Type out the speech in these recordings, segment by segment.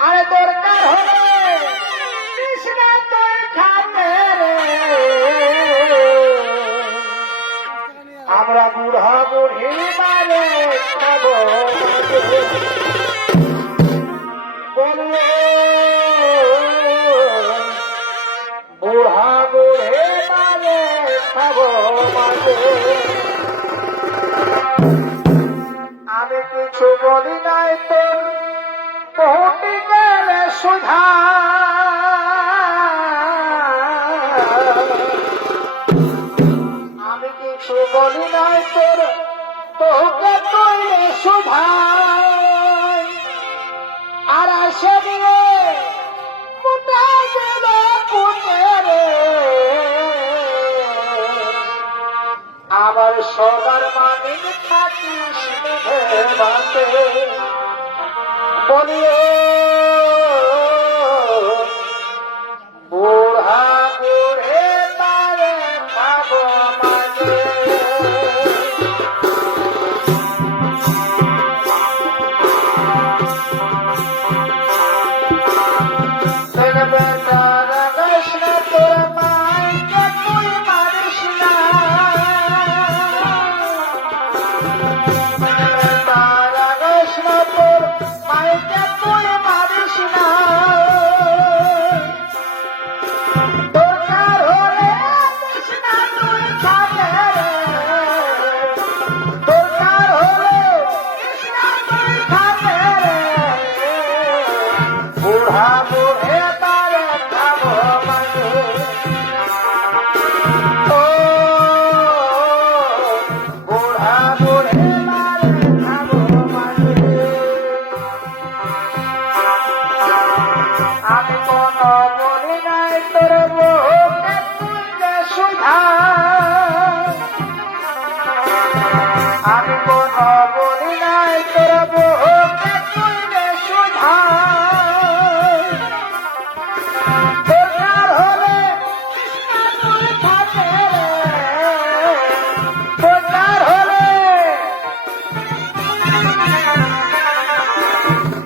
আরে দরকার হলে কৃষ্ণা তুই খাবে আমরা বুড়া বুড়ি মারে খাবো বললো বুড়া বুড়ি মারে খাবো মাঝে আমি কিছু বলি নাই তোর বহুটি গেলে সুধা আমি কিছু বলি নাই তোর তোকে কইলে সুধা আর আসে দিয়ে মোটা গেল কুটে রে আমার সবার মানিক থাকিস বাতে বলিও বুড়া বুড়ে তারে খাবো মাঝে বেটা রাগাস না তোর মাইকে তুই মারিস না আমি কোনো বলি নাই তোর বহুকে তুইলে সুধা দরকার হলে কৃষ্ণা তুই থাকে দরকার হলে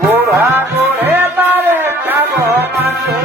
বুড়া বুড়ে তারে খাবো মাঝে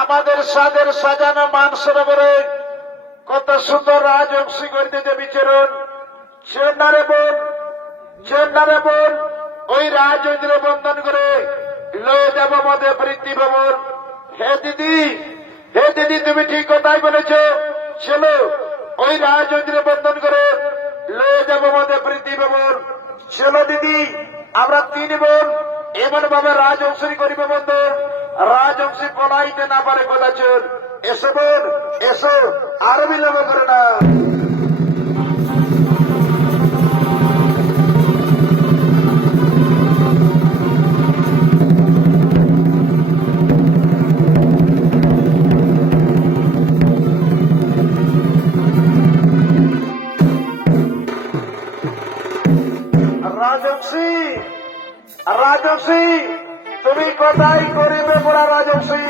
আমাদের সাদের সাজানো মান সরোবরে কত সুন্দর রাজবংশী করতে যে বিচরণ চেন্নারে বোন ওই রাজৈন্দ্র বন্ধন করে লয়ে যাব মধ্যে বৃত্তি ভবন। হে দিদি তুমি ঠিক কথাই বলেছ, চলো ওই রাজৈন্দ্র বন্ধন করে লয়ে যাব মধ্যে বৃত্তি ভবন। চলো দিদি, আমরা 3 বোন এমন ভাবে রাজবংশী করিব বন্ধন, রাজবংশী পলাইতে না পারে কদাচন। এসো বোন এসো, আর বিলম্ব করে না। রাজবংশী তুমি কোথায় করিবে বলা রাজবংশী,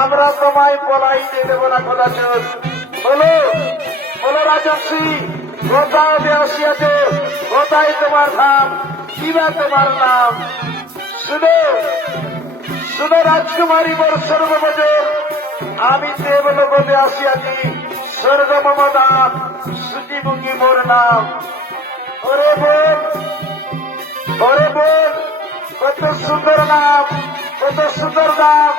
আমরা তোমায় পলাইতে দেব না কদাচন। বলো রাজবংশী, কোথাও আসিয়াছে, কোথায় তোমার ধাম, কিবা তোমার নাম? শুনো রাজকুমারী বর সর্বভজন, আমি দেবলোকে আসিয়াছি, স্বর্গ মম দাম, সূচিমুখী মোর নাম। ওরে বোন কত সুন্দর নাম, কত সুন্দর নাম,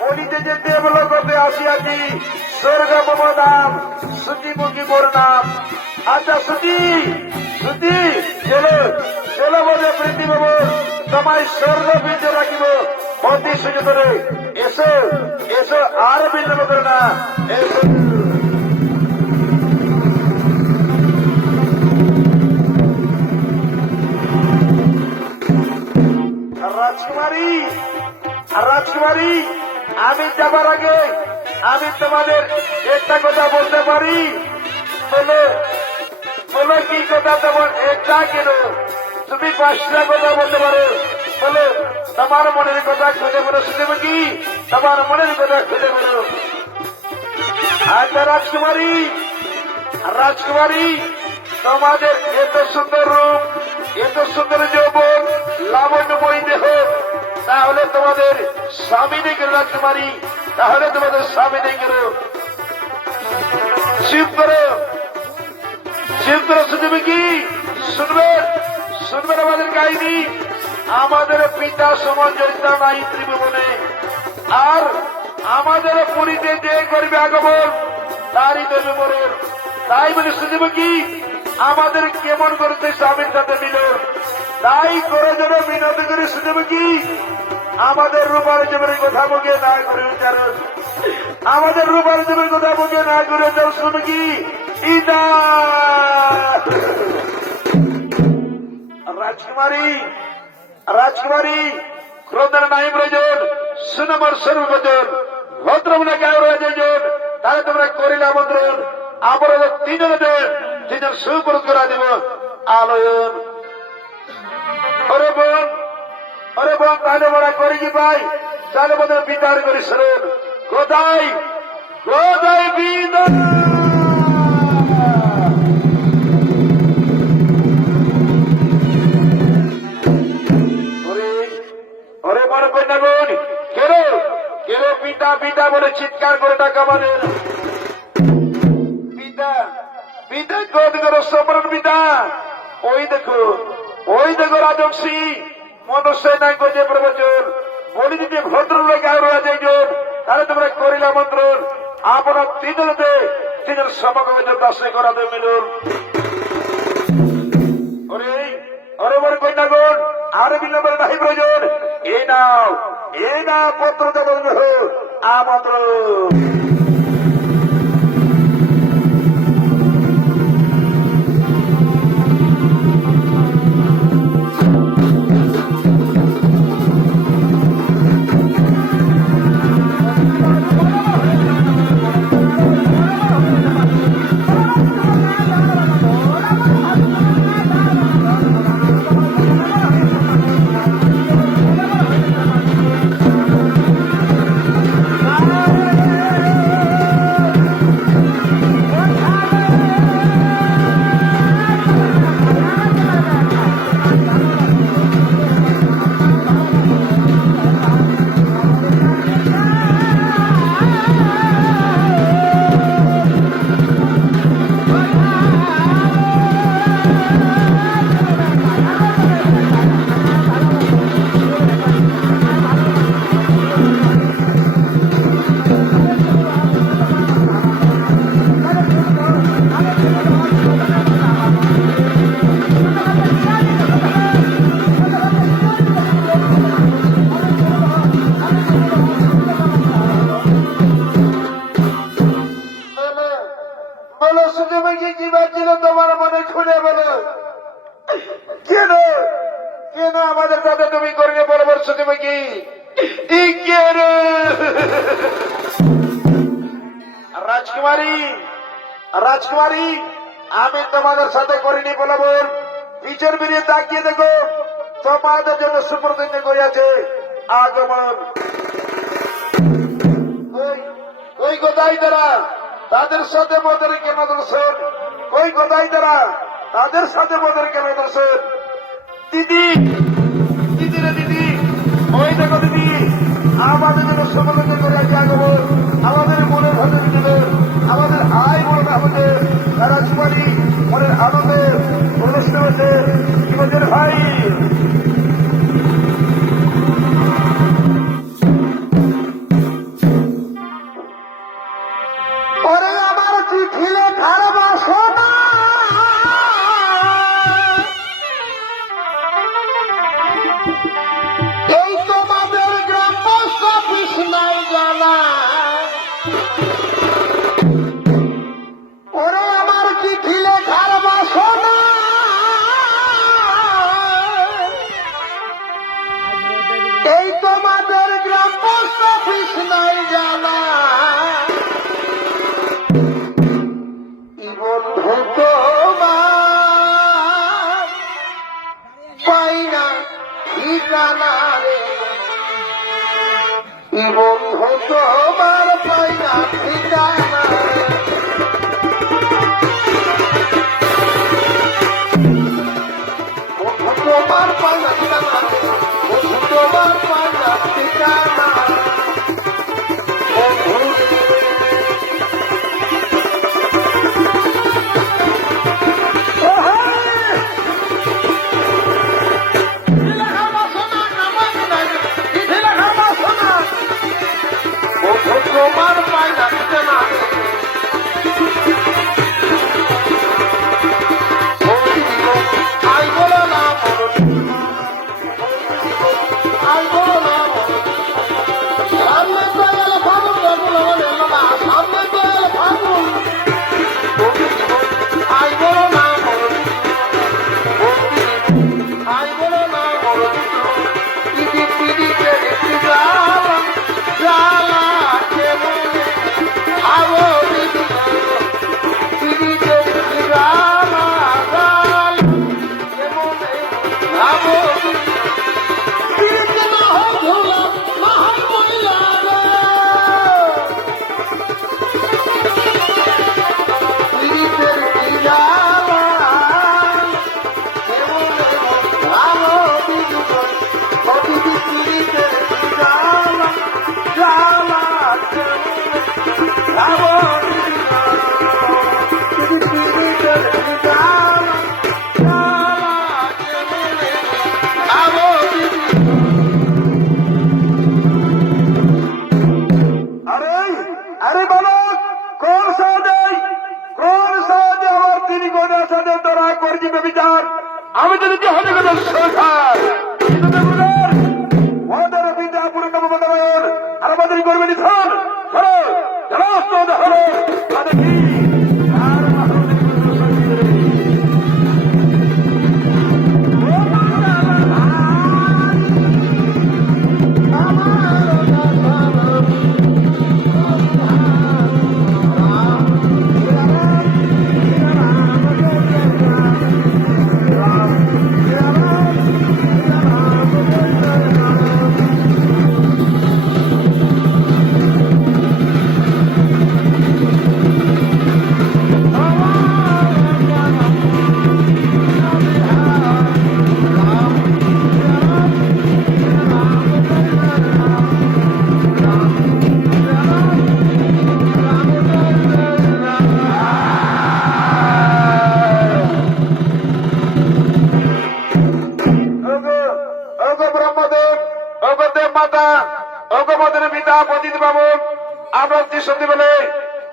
বলিতে যে দেবলোকে আসিয়াছি, স্বর্গ মম দাম, সূচিমুখী মোর নাম। আচ্ছা সুচি চলো বলে বৃদ্ধি পাবো, তোমায় স্বর্গ বৃদ্ধ রাখিব অতি সুযোগে। এসো এসো, আর বিলম্ব করো না, এসো। রাজকুমারী আমি যাবার আগে আমি তোমাদের একটা কথা বলতে পারি। বলো কি কথা? তোমার একটা কেন, তুমি 5টা কথা বলতে পারো। বলো তোমার মনের কথা খুঁজে বেরো, শুনব কি তোমার মনের কথা খুঁজে বেরো। আচ্ছা রাজকুমারী তোমাদের এত সুন্দর রূপ, এত সুন্দর যৌবন, লাবণ্যময়ী দেহ, তাহলে তোমাদের স্বামী নেই কেন রাজকুমারী? তাহলে তোমাদের স্বামী নেই কেন? চুপ করো, শুনবে কি? শুনবেন আমাদের কাহিনী। আমাদের পিতা সমান জড়িত নাই ত্রিভুবনে, আর আমাদের পুরীতে যে করবে আগমন তারই দেবে মরণ। তাই বলে শুনবে কি? আমাদের কেমন করতে স্বামীর সাথে মিলন, তাই করে যেন মিনত করে শুনবে কি? আমাদের রূপার জীবনের কথা মুখে না করে উচ্চারণ, আমাদের রূপার জীবনের কথা মুখে না করে উচ্চারণ শুনবে কি? ইদা রাজকুমারী ক্রোধের নাই প্রয়োজন, সুনমর সর্বভজন, ভদ্রমনে গায়ে রয়েছেন, তাহলে তোমরা করিলা মন্ত্রণ। আমরা 3 জনের 3 জন সুপুরস্কার দিব আলোয়ন। ওরে বোন তাহলে বড়া করি কি পাই? তাহলে বোধ বিদার করি শরণ। কোথায় বিদার? বড় কন্যা বোন কেরো পিতা বলে চিৎকার করে টাকা মানে পিতা ক্রোধ করো সম্রাট পিতা। ওই দেখো রাজবংশী মনুষ্য নাই করছে প্রবচন বলি যদি ভদ্রলোক আর যাইজন তাহলে তোমরা করিলা মন্ত্রণ আপনার তিনজনতে তিনজন সমগ্র দাসে করাতে মিলুন ওরে বড় কন্যাগণ আর বিলম্বের নাই প্রয়োজন এই না পত্র দেব আমন্ত্রণ তোমার মনে খুলে বলো কেন কেন আমাদের দাদা তুমি করিলে পরামর্শ দেবে কি রাজকুমারী আমি তোমাদের সাথে করিনি বলে বল পিছন বেরিয়ে তাকিয়ে দেখো তোমাদের জন্য সুপ্রতিজ্ঞা করিয়াছে আগমন ওই কোথায় তারা তাদের সাথে মদের কেন দর্শন ওই কোথায় তারা তাদের সাথে মদের কেন দর্শন দিদি ওই দেখো দিদি আমাদের জন্য সুপ্রতিজ্ঞা করিয়াছে আগমন আমাদের মনের ভালো দিদি আমাদের হাই মনে আমাদের রাজকুমারী মনের আনন্দে অনুষ্ঠান হচ্ছে জীবনের ভাই বন্ধু তোমার পাইনা ঠিকানা বন্ধু তোমার পাইনা ঠিকানা বন্ধু তোমার পাইনা ঠিকানা তোমার পাইনা ঠিকানা মানে কি আর মাহরুমের পুত্র সঙ্গীত আমরা সত্যি বলে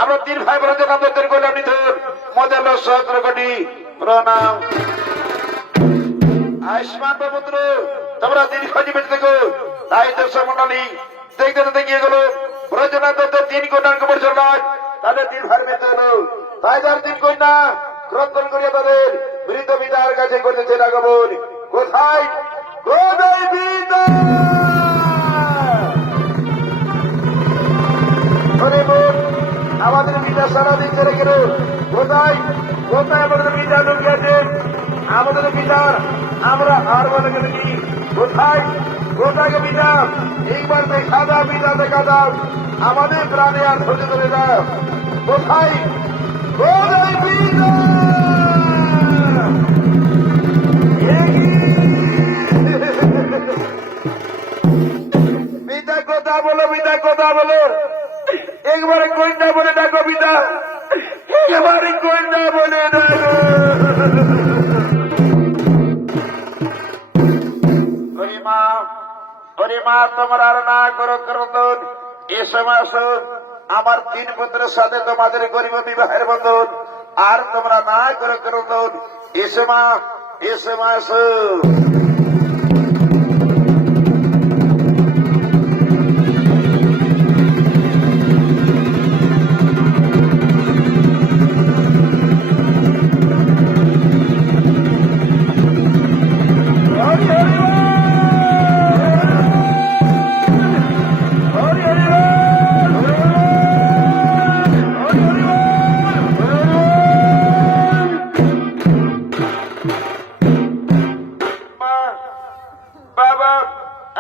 আমরা 3 ভাই বোন যখন তৈরি করলাম নিধুর মজার 17 কোটি প্রণাম। আয়ুষ্মান পুত্র তোমরা দীর্ঘজীবী থেকো। তাই দর্শক মন্ডলী দেখতে গিয়ে গেল প্রয়োজনা তাদের 3 কন্যার কবর চলায় তাদের 3 ভাই মৃত্যু হলো। তাই যার 3 কন্যা ক্রন্দন করিয়া তাদের মৃত পিতার কাছে করতেছে আগমন। কোথায় কোথায় পিতা আমাদের পিতা সারাদিন ছেড়ে গেল। কোথায় কোথায় আমাদের পিতা লুকিয়েছেন? আমাদের পিতার আমরা আর বলে গেল কি কোথায় কোথায় পিতা এইবার দেখা দাও পিতা দেখা দাও আমাদের প্রাণে আর ধরে ধরে দাও। কোথায় কোথায় পিতা পিতা কথা বলো পিতা কথা বলো একবারে কন্যা বলে ডাকো পিতা এবারে কন্যা বলে ডাকো। মা তোমার আর না করো করতন এ সময় আমার 3 পুত্রের সাথে তোমাদের গরিব বিবাহের বন্ধন আর তোমরা না করো করতন এ সময়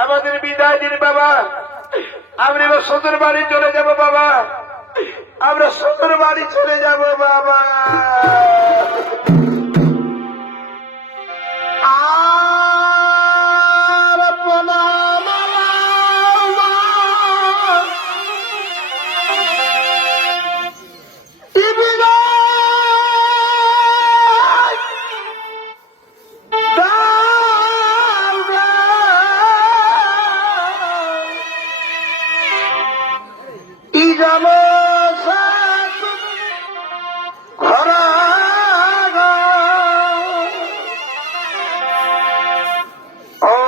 আমাদের বিদায় দিন বাবা। আমরা এবার শ্বশুর বাড়ি চলে যাব বাবা। আমরা শ্বশুর বাড়ি চলে যাব বাবা।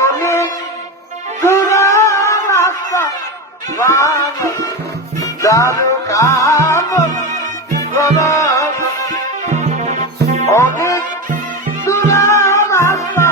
অনেক দূরে রাস্তা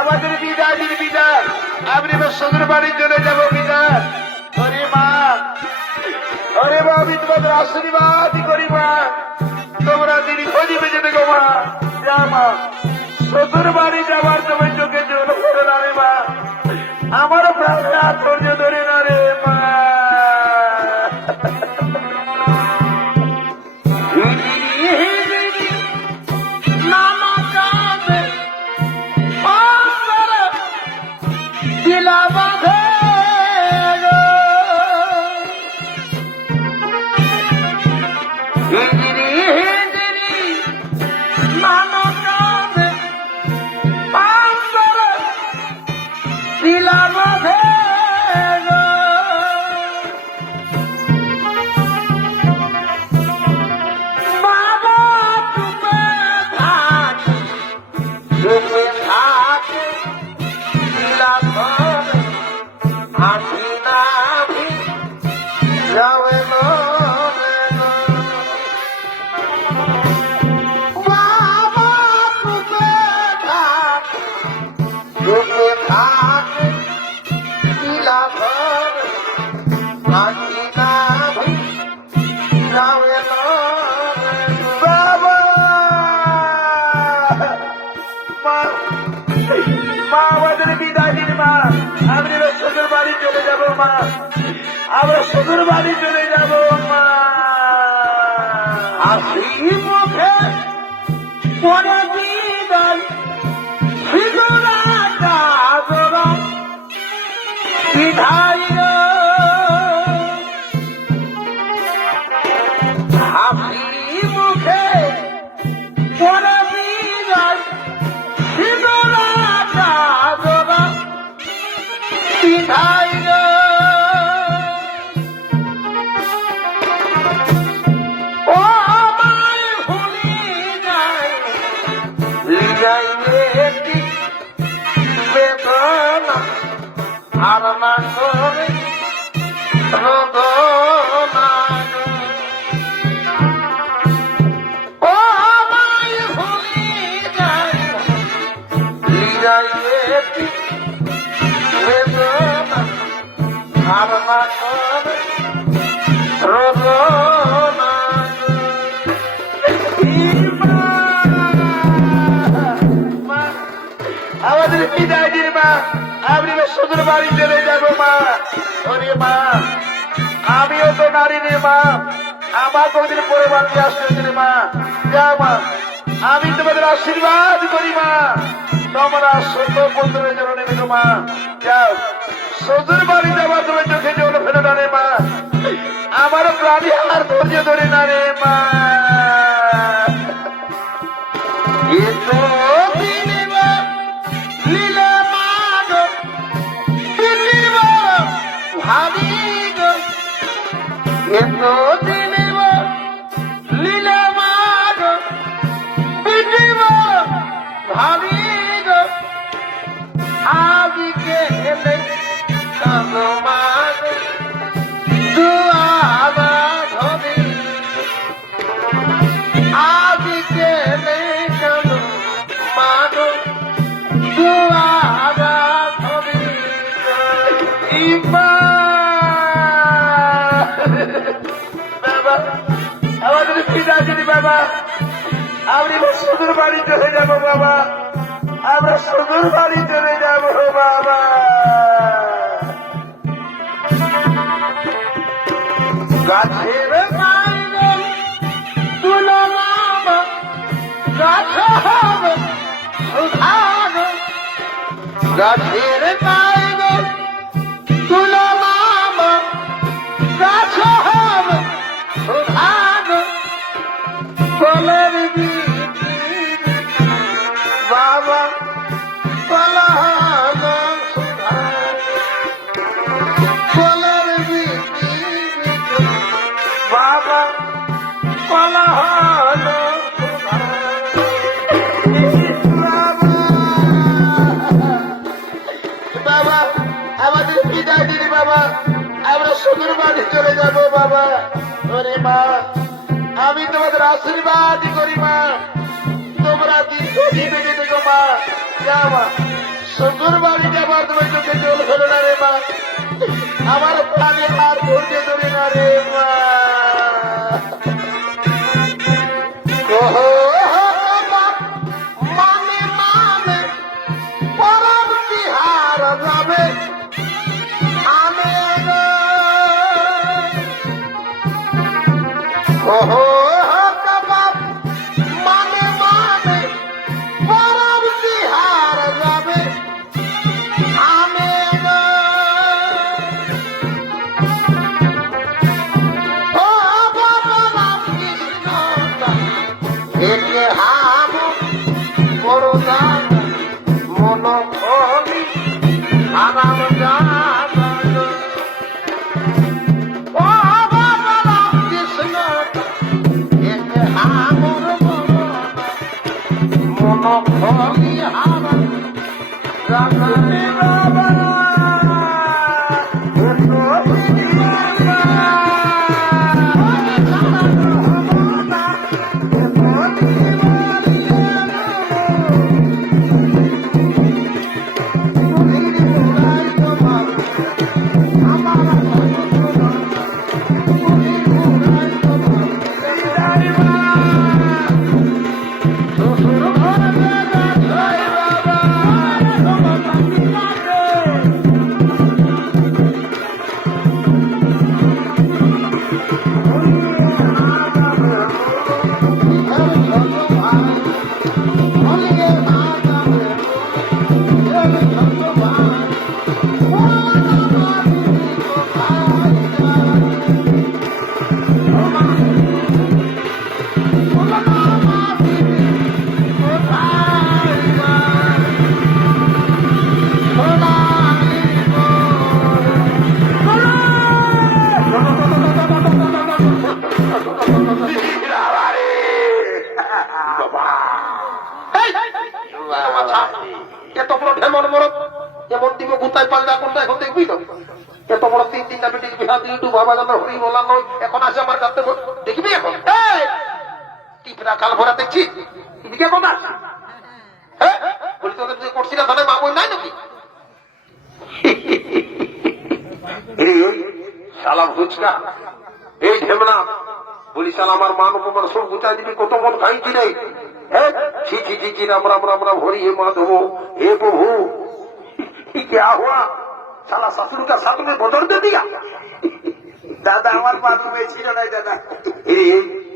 আমাদের বিদায় দিন বিদায়। আমি শ্বশুর বাড়ি চলে যাবো বিদায়। ওরে মা আমি তোমাদের আশীর্বাদ করি মা। তোমরা দীর্ঘজীবী যেতে গো মা। যা মা শ্বশুর বাড়ি যাবার তোমার চোখে জল মা আমরা শ্বশুর বাড়ি চলে যাব মা হাসি মুখে পরে বিদায় শিশুরা কাজরা বিধাই হাসি মুখে পরে বিদায় শিশুরা কাজরা বিধাই ও আমায় ভুলি যায় হৃদয়ে বেদনা আর না করে রোদনা ও আমায় ভুলি যায় হৃদয়ে বেদনা আর না করে রোদনা মা আমাদের বিদায় দিয়ে মা আপনি শ্বশুর বাড়ি চলে যাব মা ওরে মা আমিও তো নারী রে মা আমাকে ওদের পরে বাড়ি আসতে রে মা যা মা আমি তোমাদের আশীর্বাদ করি মা তোমরা ছোট বন্ধুদের জন্য নেবে তো মা যাও শ্বশুর বাড়ি যাওয়া তোমার চোখে জল ফেলে না রে মা আমার প্রাণী আর ধৈর্য ধরে না রে মা এতো দিনবা লীলা মাগো দিনবা ভাবি গো এতো দিনবা লীলা মাগো দিনবা ভাবি গো আজকে এলে কাঁদো মাগো দুয়ারা ধরি আজকে এলে কাঁদো মাগো দুয়ারা ধরি ইমা বাবা আমাদের বিদায় দিদি বাবা আপনি শ্বশুর বাড়ি চলে যাব বাবা আমরা শ্বশুর বাড়ি চলে যাব বাবা গাছের বাইরে তুলো মামা গাছ হবে সুধানো গাছের বাইরে তুলো মামা গাছ হবে সুধানো কলের বিচি বাবা কলানো সুধানো কলের বিচি বাবা কলানো বাবা আমাদের বিদায় দিদি বাবা আমরা শ্বশুর বাড়ি চলে যাব বাবা ওরে মা আমি তোমাদের আশীর্বাদ করি মা তোমরা দীর্ঘদিন বেঁচে দেখো মা যা মা শ্বশুর বাড়ি যাবার তোমার চোখে জল ফেলো না রে মা আমার প্রাণে আর ধৈর্য ধরে না রে মা মানে মানে পরব বিহার যাবে আমি মানে মানে পরব বিহার যাবে আমি ও বাবা রাম কৃষ্ণ একে হাম করোনা মন খনি আরাম জান ও বাবা রাম কৃষ্ণ একে হাম মন খনি আরাম জান বাবা বাবা এত বড় ঢেমন মরত এমন দিকে গুতায় পাল্টা করতে এখন দেখবি তো এত বড় তিনটা বেটির বিহা দিয়ে একটু বাবা জানা হরি বলা নয় এখন আসে আমার কাছে দেখবি এখন টিপরা কাল ভরা দেখছি এদিকে কথা বলি তোদের যে করছিল তাহলে মা বই নাই নাকি শালা ফুচকা এই ঢেমনা বলি শালা আমার মান উপমান সব গুচাই দিবি কত মন খাইছি রে ছি ছি ছি ছি রাম রাম রাম রাম হরি হে মাধব हे प्रभु क्या हुआ साला ससुर का साथ में बदल दे दिया दादा আমার বাবু বেছিল নাই দাদা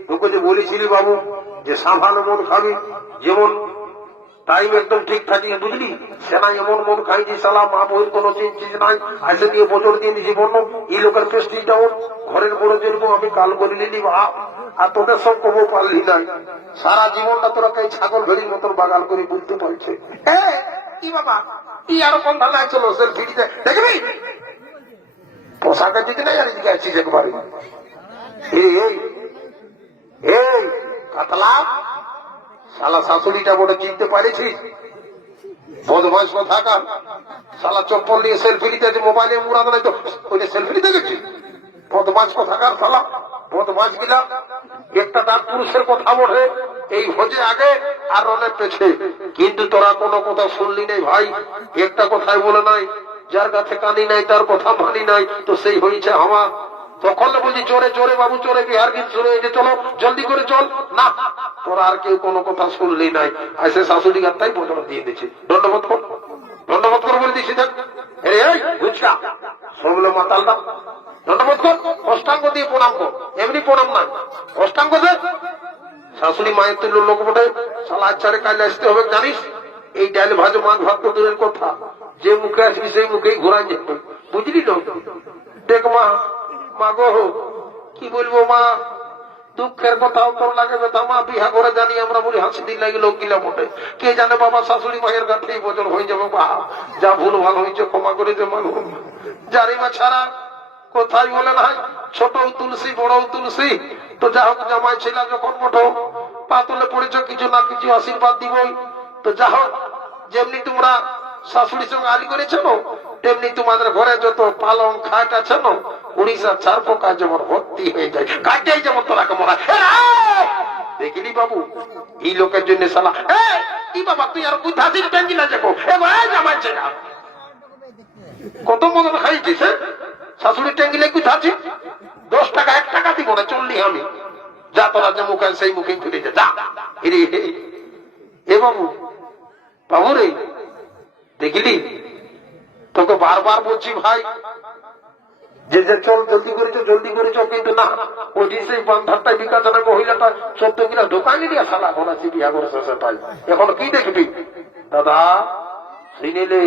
তোকে যে বলেছিলি বাবু যে সাভালো মন খাবি যেমন টাইম একদম ঠিক থাকি বুঝলি সেনা এমন মন খাই যে সালা মা বউর কোনো চিজ নাই আসে দিয়ে বছর দিয়ে দিয়েছি বন্য এই লোকের প্রেস্টিজ ডাউন ঘরের বড় জন্ম আমি কাল করে নিলি বাপ আর তোদের সব কবো পারলি নাই সারা জীবনটা তোরা কে ছাগল ভেড়ির মতন বাগাল করে বুঝতে পারছে কি বাবা কি আরো কোন ধান চলো সেলফি দিতে দেখবি পোশাকের দিকে নাই আর এদিকে আসছিস একবারে এই কাতলা শালা শাশুড়িটা বড় চিনতে পারেছিস বদমাস থাকা শালা চপ্পল নিয়ে সেলফি নিতে মোবাইলে উড়ানো নাই তো ওই সেলফি নিতে গেছি বদমাস থাকার শালা বদমাস গিলা একটা তার পুরুষের কথা বলে এই ভোজে আগে আর অনেক পেছে কিন্তু তোরা কোনো কথা শুনলি নাই ভাই একটা কথাই বলে নাই যার কাছে কানি নাই তার কথা মানি নাই তো সেই হয়েছে আমার তখন বলছি চোরে চোরে বাবু চোরে বিহার গীত শুরু হয়েছে চলো জলদি করে চল না তোরা আর কেউ কোনো কথা শুনলি নাই আসে শাশুড়ি গানটাই বদল দিয়ে দিচ্ছে দণ্ডবোধ কর বলে দিচ্ছি দেখ বুঝকা সবগুলো মাতাল দাম দণ্ডবোধ কর অষ্টাঙ্গ দিয়ে প্রণাম কর এমনি প্রণাম না অষ্টাঙ্গ দে শাশুড়ি মায়ের তুল্য লোক বটে সালা আচ্ছারে কালে আসতে হবে জানিস এই ডাল ভাজো মাছ ভাত তো দূরের কথা যে মুখে আসবি সেই মুখেই ঘোরাই যেত বুঝলি তো দেখ মা মা গো কি বলবো মা দুঃখের কথাও তোর লাগে বেতা মা বিহা করে জানি আমরা বলি হাসি দিন লাগে লোক গিলা মোটে কে জানে বাবা শাশুড়ি মায়ের কাছে এই বছর হয়ে যাবে বা যা ভুল ভালো হয়েছে ক্ষমা করে যে মানুষ জারি মা ছাড়া কোথায় বলে নাই ছোট তুলসী বড় তুলসী তো যা হোক জামাই ছিল যখন মোটো পা তুলে পড়েছ কিছু না কিছু আশীর্বাদ দিবই তো যা হোক যেমনি তোমরা শাশুড়ির সঙ্গে আলি করেছ তেমনি তোমাদের ঘরে যত পালং খাট আছে না উড়িষ্যার চার পোকা যেমন ভর্তি হয়ে যায় কাটাই যেমন তোরাকে মরা দেখিলি বাবু এই লোকের জন্য সালা কি বাবা তুই আর বুঝাছিস ট্যাঙ্কি না যাবো জামাইছে না কত মদন খাইছিস শাশুড়ির ট্যাঙ্কি লেগে বুঝাছিস 10 টাকা 1 টাকা দিব না চললি আমি যা তোরা যে মুখে সেই মুখে ফিরে যা এ বাবু বাবু রে দেখলি তোকে বারবার বলছি ভাই যে চল জলদি করেছ কিন্তু না ওই সেই বান্ধারটাই বিকাশ মহিলাটা 14 কিনা দোকানে নিয়ে সালা ঘোরাচ্ছি বিয়া করেছে সেটাই এখন কি দেখবি দাদা শুনিলে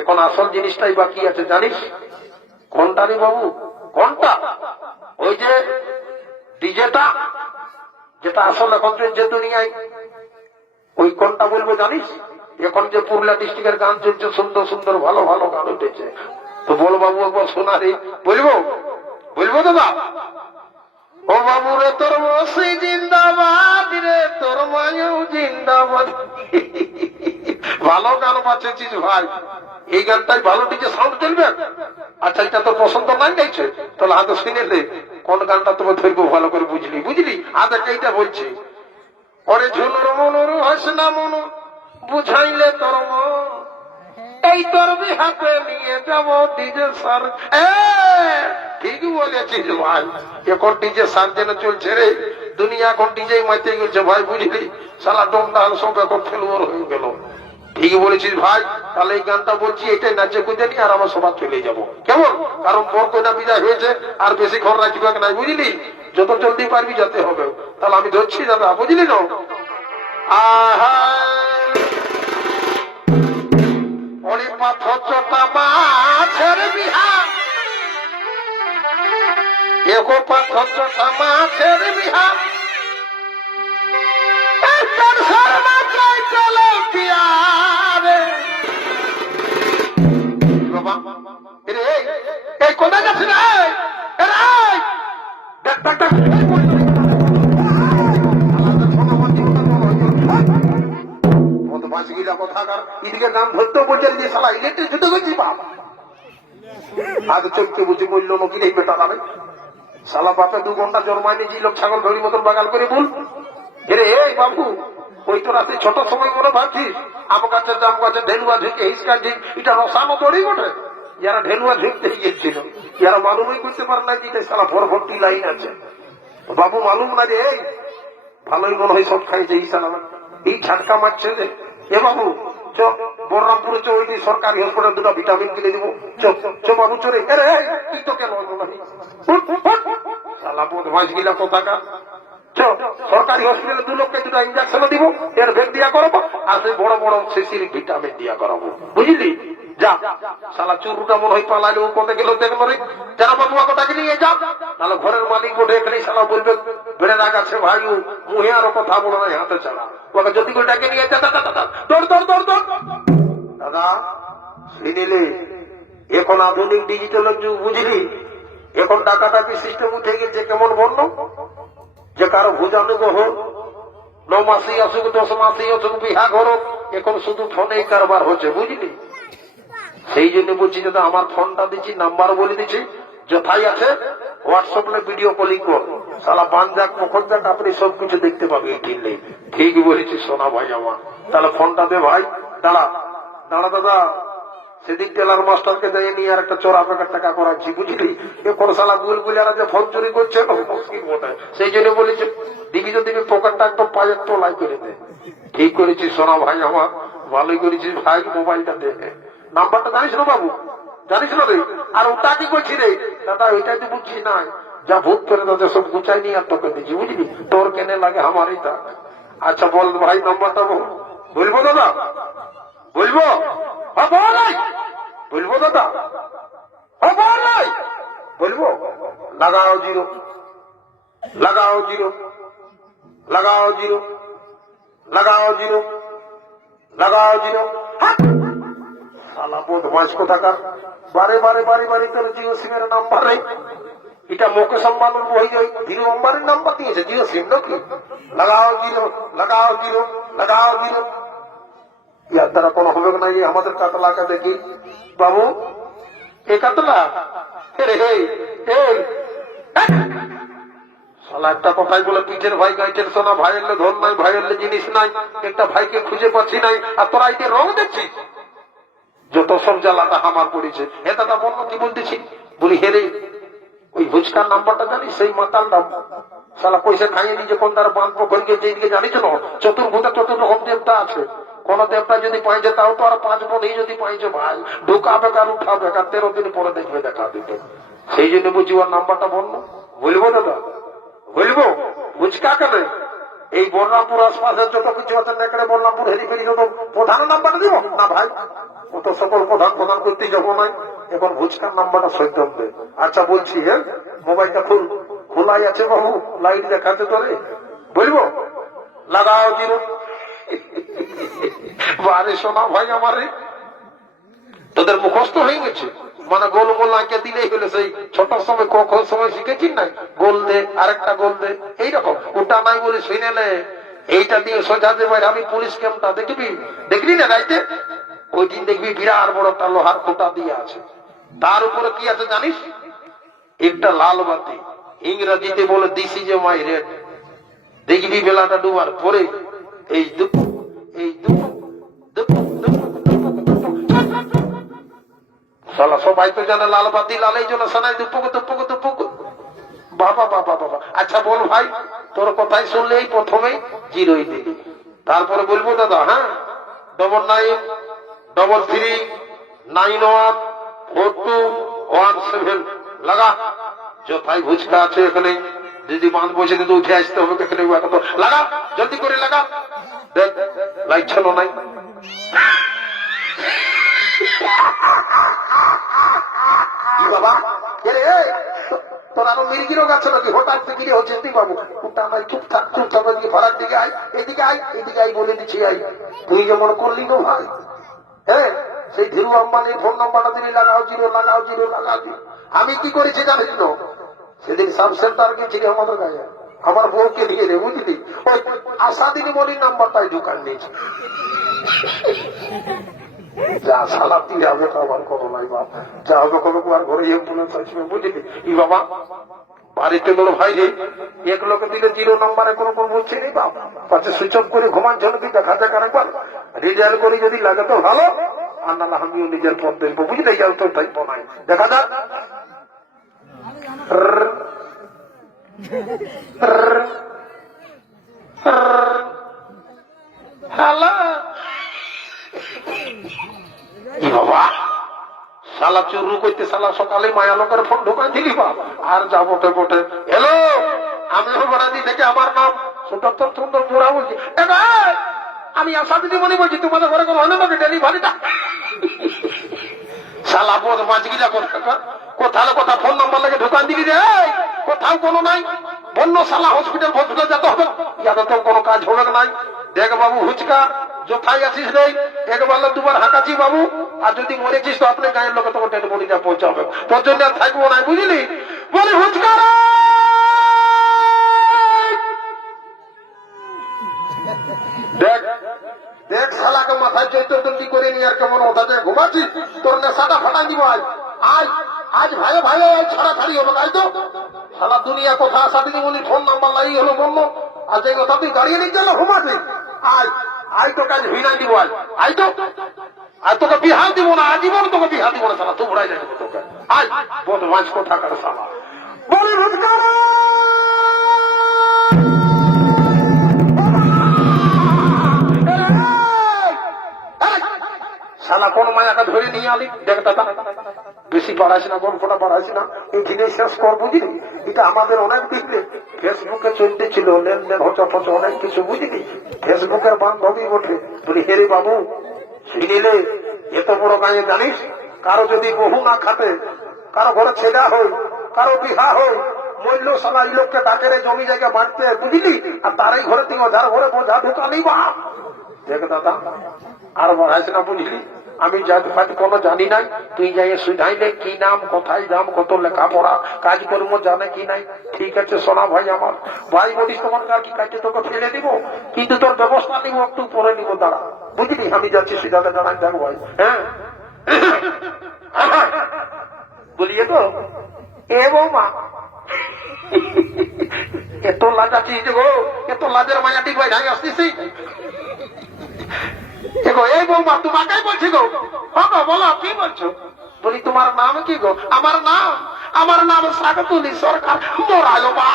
এখন আসল জিনিসটাই বাকি আছে জানিস কোনটা রে বাবু কোনটা ওই যে ডিজেটা যেটা আসল এখন যে দুনিয়ায় ওই কোনটা বলবো জানিস এখন যে পুরুলিয়া ডিস্ট্রিক্টের গান চলছে সুন্দর সুন্দর ভালো ভালো গান উঠেছে তো বল বাবু একবার শোনা রে বলবো দাদা ও বাবু রে তোর মসি জিন্দাবাদ রে তোর মায়েও জিন্দাবাদ ভালো গান বাঁচেছিস ভাই এই গানটাই ভালো ডিজে সাউন্ড চলবে আচ্ছা এটা তোর পছন্দ নাই গাইছে তাহলে হাতে শুনে দে কোন গানটা তোমার ধরবো ভালো করে বুঝলি হাতে এইটা বলছি ওরে ঝুনুর মনুর হাসনা মনু বুঝাইলে তোর এই তোর বিহাতে নিয়ে যাবো ডিজে সার ঠিক বলেছিস ভাই এখন ডিজে সার যেন চলছে রে দুনিয়া এখন ডিজে মাইতে গেছে ভাই বুঝলি সারা ডোমডাল সব এখন ফেলুয়ার হয়ে গেল ঠিক বলেছিস ভাই তাহলে এই গানটা বলছি এটাই নাচে কুঁজে নিয়ে আর আমার সবার চলে যাবো কেমন কারণ বর কইনা বিদায় হয়েছে আর বেশি ঘর রাখবে নাই বুঝলি যত জলদি পারবি যেতে হবে তাহলে আমি ধরছি দাদা বুঝলি না আহা ওরে পাথর চটা মাছের বিহা এগো পাথর চটা মাছের বিহা চলো পিয়ারে বাবা এই কোথায় যাচ্ছি রে দেখ বদমাস গিলা কথাকার এদিকে নাম ধরতেও বলছে যে শালা ইলেকট্রিক ছুটে গেছি বাপ আজ চলকে বুঝি বললো নকিল এই বেটা দাঁড়ে শালা বাপে 2 ঘন্টা জন্মায়নি যে লোক ছাগল ধরি মতন বাগাল করে বল এরে এই বাবু ওই তো রাতে ছোট সময় মনে ভাবছিস আম গাছের জাম গাছে ঢেলুয়া ঝুঁকে হিসকা ঝিক এটা রসানো দড়ি বটে যারা ঢেলুয়া ঝুঁকতে গিয়েছিল যারা মালুমই করতে পারে না যে শালা ভরভর্তি লাইন আছে বাবু মালুম না রে এই ভালোই মনে হয় সব খাইছে এই শালা এই ঝাটকা মারছে যে এ বাবু চ বলরামপুরে চো ওই সরকারি হসপিটাল 2টা ভিটামিন কিনে দিব চো বাবু চলে আরে তুই তো কেন শালা বদমাইশ গিলা কোথাকা সরকারি হসপিটালে 2 লোককে 2টা ইঞ্জেকশন দিব এর ভেট দিয়া করাবো আর সেই বড় বড় শিশির ভিটামিন দিয়া করাবো বুঝলি যা শালা চুরুটা মনে হয় পালাইলে ও কোথায় গেল দেখলো রে যারা বাবু ওটাকে নিয়ে যা তাহলে ঘরের মালিক ওঠে এখানে শালা বলবে বেড়ে রাগ আছে ভাই ও মুহে আরো কথা বলো না হাতে ছাড়া ওকে যদি করে ডাকে নিয়ে যা দৌড় দৌড় দৌড় দৌড় দাদা শুনিলে এখন আধুনিক ডিজিটাল যুগ বুঝলি এখন ডাকাডাকি সিস্টেম উঠে গেছে কেমন বললো যে কারো ভোজানুগ্রহ 9 মাসেই আসুক 10 মাসেই আসুক বিহা ঘর এখন শুধু ফোনেই কারবার হচ্ছে বুঝলি সেই জন্য বলছি দাদা আমার ফোনটা দিচ্ছি নাম্বার বলে দিচ্ছি যথাই আছে হোয়াটসঅ্যাপে ভিডিও কলিং কর শালা বানজাক মুখরজাক আপনি সবকিছু দেখতে পাবেন কিনলে ঠিক বলেছি সোনা ভাই আমার তাহলে ফোনটা দে ভাই দাঁড়া দাঁড়া দাদা সেদিন টেলার মাস্টারকে যাই নিয়ে আর একটা 54,000 টাকা করাচ্ছি বুঝলি এখন শালা গুলগুলারা যে ফোন চুরি করছে মুশকিল বটে সেই জন্য বলেছি দিবি যদি পকেটটা একদম পায়ের তোলাই করে দে ঠিক করেছি সোনা ভাই আমার ভালোই করেছিস ভাই মোবাইলটা দে নাম্বারটা জানিস না বাবু জানিস না রে আর ওটা কি করছি রে দাদা ওইটাই তো বুঝছি না যা ভূত করে দাদা সব গুছাই নিয়ে আর তোকে দিচ্ছি বুঝলি তোর কেনে লাগে আমার এটা আচ্ছা বল ভাই নাম্বারটা বলবো দাদা বলবো বলবো দাদা বলবো লাগাও 0 লাগাও 0 লাগাও 0 লাগাও 0 লাগাও 0 শালা বদমাইশ কোথাকার বারে বারে বারে বারে তোর জিও সিমের নাম্বার নেই এটা মুকেশ আম্বানির বই যাই ধীরু আম্বানির নাম্বার দিয়েছে জিও সিম নাকি লাগাও 0 লাগাও 0 লাগাও 0 ইয়ার দ্বারা কোনো হবে না যে আমাদের কাতলাকে দেখি বাবু এ কাতলা শালা একটা কথাই বলে পিঠের ভাই গাইটের সোনা ভাই এলে ধন নাই ভাই এলে জিনিস নাই একটা ভাইকে খুঁজে পাচ্ছি নাই আর তোরা এতে রং দেখছিস যত সব জ্বালাটা আমার পড়েছে হে দাদা বললো কি বলতেছি বলি হেরে ওই ভুচকার নাম্বারটা জানিস সেই মাতালটা শালা পয়সা খাইয়ে নিজে কোন তার বাঁধ পোখর গিয়ে যেদিকে জানিস না চতুর্ভুজা চতুর্রকম দেবতা আছে কোন দেবতা যদি পাইছে তাও তো আর 5 বোনই যদি পাইছে ভাই ঢুকাবে কার উঠাবে কার 13 দিন পরে দেখবে দেখা দিতে সেই জন্য বুঝি ওর নাম্বারটা বললো বলবো দাদা বলবো ভুচকা কেন এই বলরামপুর আশপাশের যত কিছু আছে নেকড়ে বলরামপুর হেলিফেরি যত প্রধান নাম্বারটা দিব না ভাই কত সকল প্রধান প্রধান করতে যাবো নাই এখন ভুচকার নাম্বারটা সহ্য হবে আচ্ছা বলছি হ্যাঁ মোবাইলটা খোলাই আছে বাবু লাইট দেখাতে তোরে বলবো লাগাও 0 বারে শোনা ভাই আমারে তোদের মুখস্থ হয়ে গেছে মানে গোল গোল আঁকে দিলেই হলো সেই ছোট সময় কখন সময় শিখেছিস না গোল দে আরেকটা গোল দে এইরকম ওটা নাই বলে শুনে নে এইটা দিয়ে সোজা দেবে আমি পুলিশ ক্যাম্পটা দেখবি না রাইতে ওই দিন দেখবি বিরাট বড় একটা লোহার খুঁটা দিয়ে আছে তার উপরে কি আছে জানিস একটা লাল বাতি ইংরেজিতে বলে this is a my red দেখবি বেলাটা ডুবার পরে এই শালা সবাই তো জানে লাল বাতি লালেই জন্য শোনাই দুপুক দুপুক দুপুক বাবা বাবা বাবা আচ্ছা বল ভাই তোর কথাই শুনলেই প্রথমেই 0 দিলি তারপরে বলবো দাদা হ্যাঁ 9933914217 লাগা যথাই ভুচকা আছে এখানে দিদি বাঁধ বসে দিতে উঠে আসতে হবে এখানে লাগা জলদি করে লাগা দেখ লাইট ছিল নাই বাবা তোর আরো মির্গিরও গাছ নাকি হঠাৎ থেকে হচ্ছে তুই বাবু চুপ থাক এদিকে ভাড়ার দিকে আয় এদিকে আয় বলে দিচ্ছি আই তুই যেমন করলি গো ভাই হ্যাঁ সেই ধীরু আম্বানির ফোন নাম্বারটা দিলি লাগাও 0 লাগাও 0 লাগাও 0 আমি কি করেছি জানিস না সেদিন সাব সেন্টার গেছিলি আমাদের গায়ে আমার বউকে নিয়ে রে বুঝলি ওই আশা দিদি বলির নাম্বারটাই ঢুকান নিয়েছি যা সালা তুই হবে তো আমার কোনো নাই বাপ, যা হবে কোনো আর ঘরে অ্যাম্বুলেন্স আসবে বুঝলি। ই বাবা বাড়িতে বলো ভাই রে, এক লোকে দিলে 0 নম্বরে কোনো বলছে নেই বাপ, পাশে সুইচ অফ করে ঘুমান জন্য কি দেখা যাক আরেকবার রিজাইন করে যদি লাগে তো ভালো, আর না আমিও নিজের পথ দেখবো বুঝলে, যাও তো তাই নাই দেখা যাক। হ্যালো বাবা, শালা চুরু করতে শালা সকালে মায়া লোকের ফোন ঢোকাই দিলি বাপ, আর যা বটে বটে। হ্যালো, আমি বাড়াদি থেকে আমার নাম সুদত্তর সুন্দর মোড়া বলছি। আমি আশা দিদিমণি বলছি, তোমাদের ঘরে কোনো হলো নাকি ডেলিভারিটা? শালা বোধ মাছ গিলা কোথাও কোথা ফোন নাম্বার লাগে ঢোকান দিবি রে, কোথাও কোনো নাই। বন্য শালা হসপিটাল হসপিটাল যেতে হবে, যাতে তো কোনো কাজ হবে নাই। দেখ বাবু হুচকা, যথাই আছিস রে, একবার 2বার হাঁকাছি বাবু, আর যদি মরেছিস তো আপনি গায়ের লোকে তখন ডেড বডিটা পৌঁছাবে, তোর জন্য আর থাকবো না বুঝলি। বলি হুচকা রে। দেখ দেখ শালাকে মাথায় চৈতন্যি করে নিয়ে আর কেমন ওটাতে ঘুমাচ্ছিস, তোর নেশাটা ফাটাই দিব আজ। আজ আজ ভাই ভাই ছাড়াছাড়ি হবে তাই তো। সারা দুনিয়া কথা আশা দিদিমণি ফোন নাম্বার লাগি হলো বললো, আর যে কথা তুই দাঁড়িয়ে নিচ্ছ না ঘুমাচ্ছিস, আজ আজ তোকে আজ ভিনাই দিব আজ। আজ তো আর তোকে বিহা দিব না, আজীবন তোকে বিহা দিব না সালা, তুই ঘুরাই যাবে তোকে আজ। বদমাস কথা কার সালা বলি রোজগার। শালা কোন মায়াকে ধরে নিয়ে আলি। দেখ দাদা, বেশি বাড়াইস না, গল্পটা বাড়াইস না, এখানে শেষ কর বুঝলি। এটা আমাদের অনেক দিকে ফেসবুকে চলতেছিল লেনদেন হচপচ অনেক কিছু বুঝলি। ফেসবুকের বান্ধবী ওঠে বলি, হেরে বাবু শুনিলে এত বড় গায়ে জানিস, কারো যদি বহু না খাটে, কারো ঘরে ছেলে হয়, কারো বিহা হয়, মূল্য সালা এই লোককে ডাকে রে জমি জায়গা বাঁটতে বুঝলি, আর তারাই ঘরে তুই ওঝার ঘরে বোঝা ঢুকালি বা। দেখ দাদা আর বাড়াইস না বুঝলি, আমি জাতি ফাতি কোনো জানি নাই, তুই যাই সুধাইলে কি নাম, কোথায় দাম, কত লেখাপড়া কাজকর্ম জানে কি নাই। ঠিক আছে সোনা ভাই আমার, ভাই বলিস তোমার কার কি কাজে তোকে ফেলে দিব, কিন্তু তোর ব্যবস্থা নিব একটু পরে নিব, দাঁড়া বুঝলি। আমি যাচ্ছি সিদ্ধাতে জানাই দেখ ভাই। হ্যাঁ বলিয়ে তো এ বৌমা এত লাজাচ্ছিস গো, এত লাজের মায়াটি ভাই ঢাই আসতিস। দেখো এই বৌমা তোমাকেই বলছি গো। গো বলো কি বলছো? বলি তোমার নাম কি গো? আমার নাম স্বাগতুলি সরকার মোরালো বা।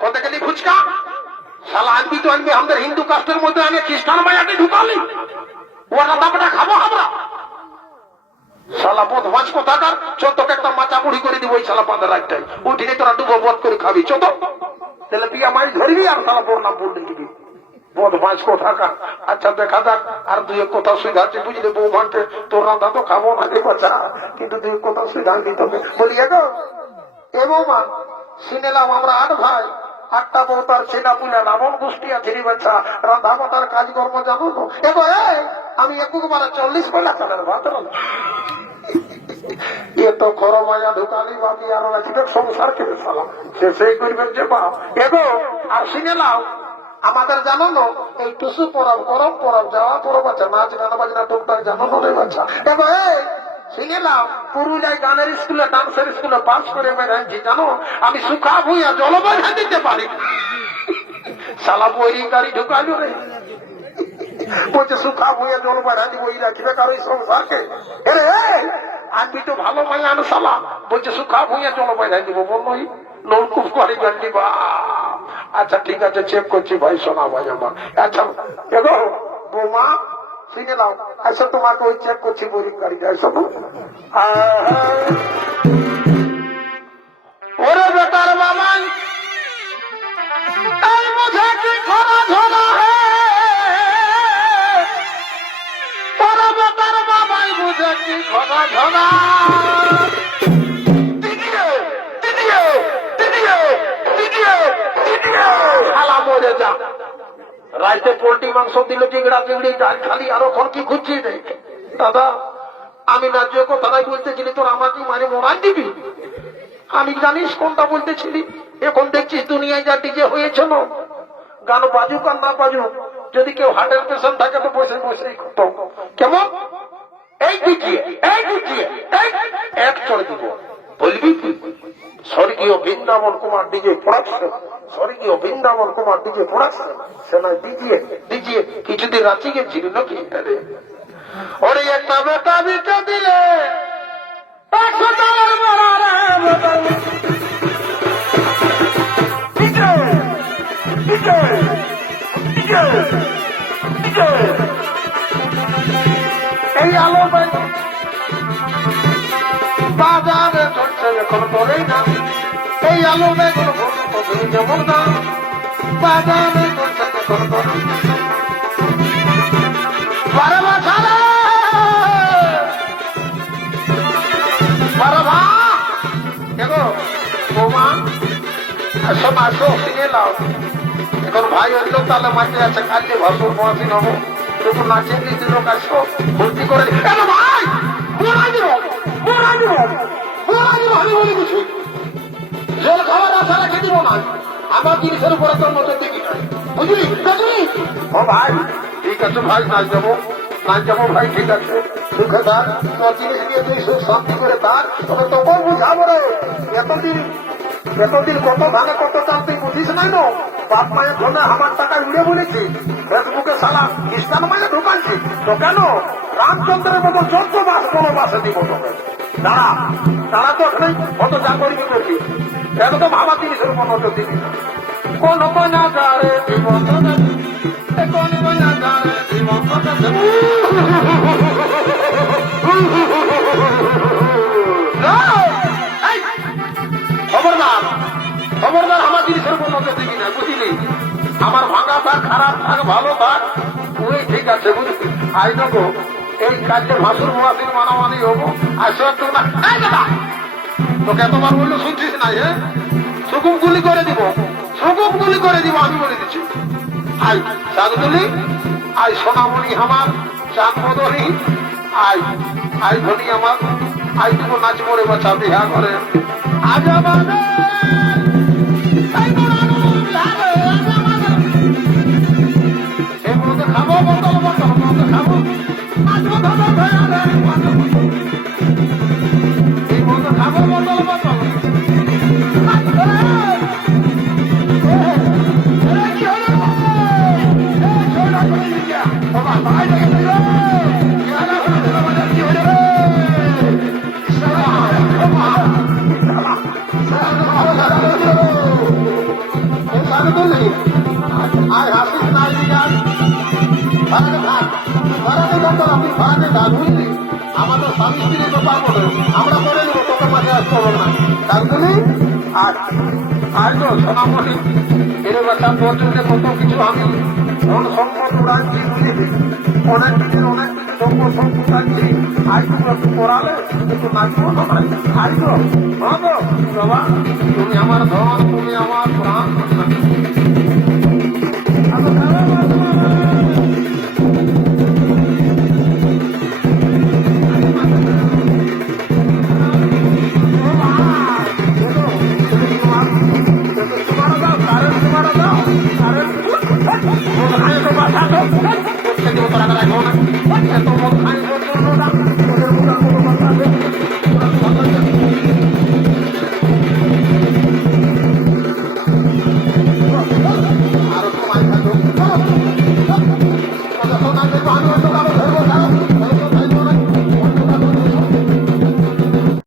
কত গেলি ফুচকা শালা, আনবি তো আনবি, আমাদের হিন্দু কাস্টের মধ্যে আমি খ্রিস্টান মায়াকে ঢুকালি, ওরা দামটা খাবো আমরা। শালা বদমাস কোথাকার, চোদ্দকে একটা মাচা মুড়ি করে দিব ওই শালা পাঁদের রাখটাই, উঠিনে তোরা ডুবো বধ করে খাবি চোদ্দ, তাহলে বিয়া মাছ ধরবি আর শালা বোর নাম বলতে দিবি বদমাস কোথাকার। আচ্ছা দেখা যাক, আর দুই এক কথা সুবিধাচ্ছে বুঝলি বৌমানকে, তোর রান্না তো খাবো না রে বাচ্চা, কিন্তু দুই এক কথা সুবিধা দিতে হবে। বলি এ বৌমা শুনেলাম আমরা 8 ভাই, 8টা বউ তার ছেনা পুলে রাবণ গোষ্ঠী আছে রে বাচ্চা, রাধা মাতার কাজকর্ম জানো তো? আমি একবারে 40 বেলা চালের ভাত এ তো খর মায়া ঢুকালি বাকি আর আসবে সংসার খেতে সালাম সে সেই করবে যে বাপ। এগো আর শুনেলাম আমাদের জানো না এই টুসু পরব, করম পরব, যাওয়া পরব আছে, নাচ গান বাজনা টুকটাক জানো না রে বাচ্চা। এগো শুনেলাম পুরুলিয়ায় গানের স্কুলে ডান্সের স্কুলে পাস করে বেড়াচ্ছি জানো, আমি সুখা ভুইয়া জলবায়ু দিতে পারি। শালা বই গাড়ি ঢুকালো রে, বলছে সুখা ভুইয়া জলবায়ু বই রাখবে কারো সংসারকে। আমি তো ভালো ভাই আনো শালা, বলছে সুখা ভুইয়া জলবায়ু দিব, বললোই নলকূপ করে গাড়ি বা। আচ্ছা ঠিক আছে চেক করছি ভাই, শোনা ভাই আমার। আচ্ছা এগো বৌমা শুনে নাও, আচ্ছা তোমাকে ওই চেক করছি বোরিং গাড়ি যায় সব। ওরে বেটার বাবাই এই মুঝে কি খরা ঝরা হে, ওরে বেটার বাবাই মুঝে কি খরা ঝরা। রাইতে পোল্ট্রি মাংস দিল, চিংড়া চিংড়ি ডাল খালি, আরো এখন কি খুঁজছি নেই দাদা। আমি ন্যায্য কথাটাই বলতেছিলি, তোর আমাকে মানে মরাই দিবি। আমি জানিস কোনটা বলতেছিলি, এখন দেখছিস দুনিয়ায় যা ডিজে হয়েছে না, গান বাজুক আর না বাজুক, যদি কেউ হার্টের পেশেন্ট থাকে তো বসে বসেই খতম। কেমন? এই দিজিয়ে, এই দিজিয়ে, এক চড়ে দিব। বলবি স্বর্গীয় বৃন্দাবন কুমার ডিজে প্রোডাকশন, স্বর্গীয় বৃন্দাবন কুমার ডিজে প্রোডাকশন, সে নয় ডিজিয়ে ডিজিয়ে। কিছুদিন রাঁচি গেছিল নাকি? ওরে একটা বেটা দিতে দিলে $100 মারা বদল। ডিজে ডিজে ডিজে ডিজে এই আলো বাজারে চলছে এখন তোরেই না, এই আলো বেগুন যেমন না বাজারে চলছে এখন তোরে। বারে বাছারে বারে ভা দেখো বৌমা, আসো আসো ফিরে লাও। এখন ভাই হইল তাহলে মাঝে আছে, কালকে ভাসুর পড়াশি হব, একটু নাচে দিতে লোক আসো ভর্তি করে। ভাই মোড়াই দিব, মোড়াই দিব, মোড়াই দিব, আমি বলি কিছু জল খাওয়ার আশা রেখে দিব না। আমার জিনিসের উপরে তোর মতো দেখি না, বুঝলি বুঝলি? ও ভাই ঠিক আছে ভাই, নাচ যাবো, নাচ যাবো ভাই, ঠিক আছে সুখে থাক, তোর জিনিস নিয়ে তুই সুখ শান্তি করে থাক। তবে তোকেও বুঝাবো রে, এতদিন এতদিন কত ভাগে কত চাল তুই বুঝিস নাই না। বাপ মায়ের জন্য আমার টাকা উড়ে বলেছি, ফেসবুকে সালা খ্রিস্টান মায়ে ঢুকাচ্ছি তো কেন? রামচন্দ্রের মতো যত বাস কোনো বাসে দিব তোকে। দাঁড়া দাঁড়া তো নেই, কত যা করবি করবি, একদম আমার জিনিসের উপর নজর দিবি না। কোন না যারে জীবন কোন না যারে জীবন খবরদার খবরদার, আমার জিনিসের উপর নজর দিবি না, বুঝলি? আমার ভাঙা থাক খারাপ থাক ভালো থাক ওই ঠিক আছে, বুঝলি? আই দেখো এই কাজে ভাসুর মোয়াসির মানামানি হবো। আসো একটু না দাদা, তোকে এতবার বললো শুনছিস না? সুকুম গুলি করে দিব, সুকুম গুলি করে দিব, আমি বলে দিচ্ছি। আই চাঁদুলি, আই সোনামণি আমার চাঁদমদনি, আই আই ধনী আমার, আই দিব নাচ করে বাচ্চা বিহা করে। আজ আমাদের খাবো বোতল বোতল মতো খাবো, নাচবো খাবো এই মতো খাবো বোতল বোতল। আমাদের স্বামী স্ত্রী তো পারবো না, আমরা করে নেবো, তোকে মাঝে আসতে হবে না। তাহলে আর তো সোনামণি এর বাচ্চা তোর জন্য কত কিছু আমি ধন সম্পদ উড়াচ্ছি, বুঝলি? অনেক কিছু সম্পদ উড়াচ্ছি। আজ একটু করালে একটু নাচবো না, আসবো বাবা, তুমি আমার ধন, তুমি আমার প্রাণ।